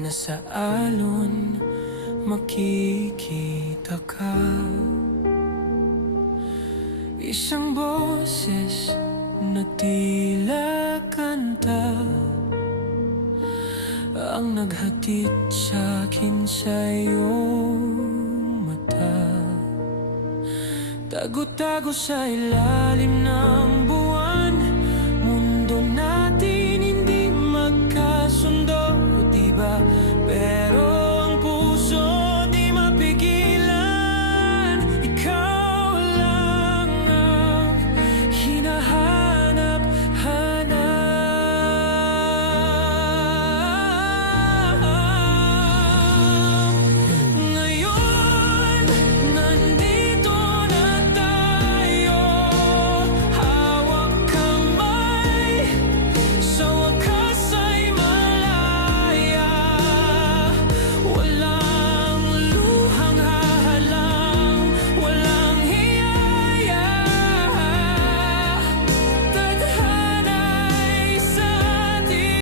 na sa alon makikita ka. Isang boses na tila kanta ang naghatid sa'kin sa iyong mata. Tago-tago sa ilalim ng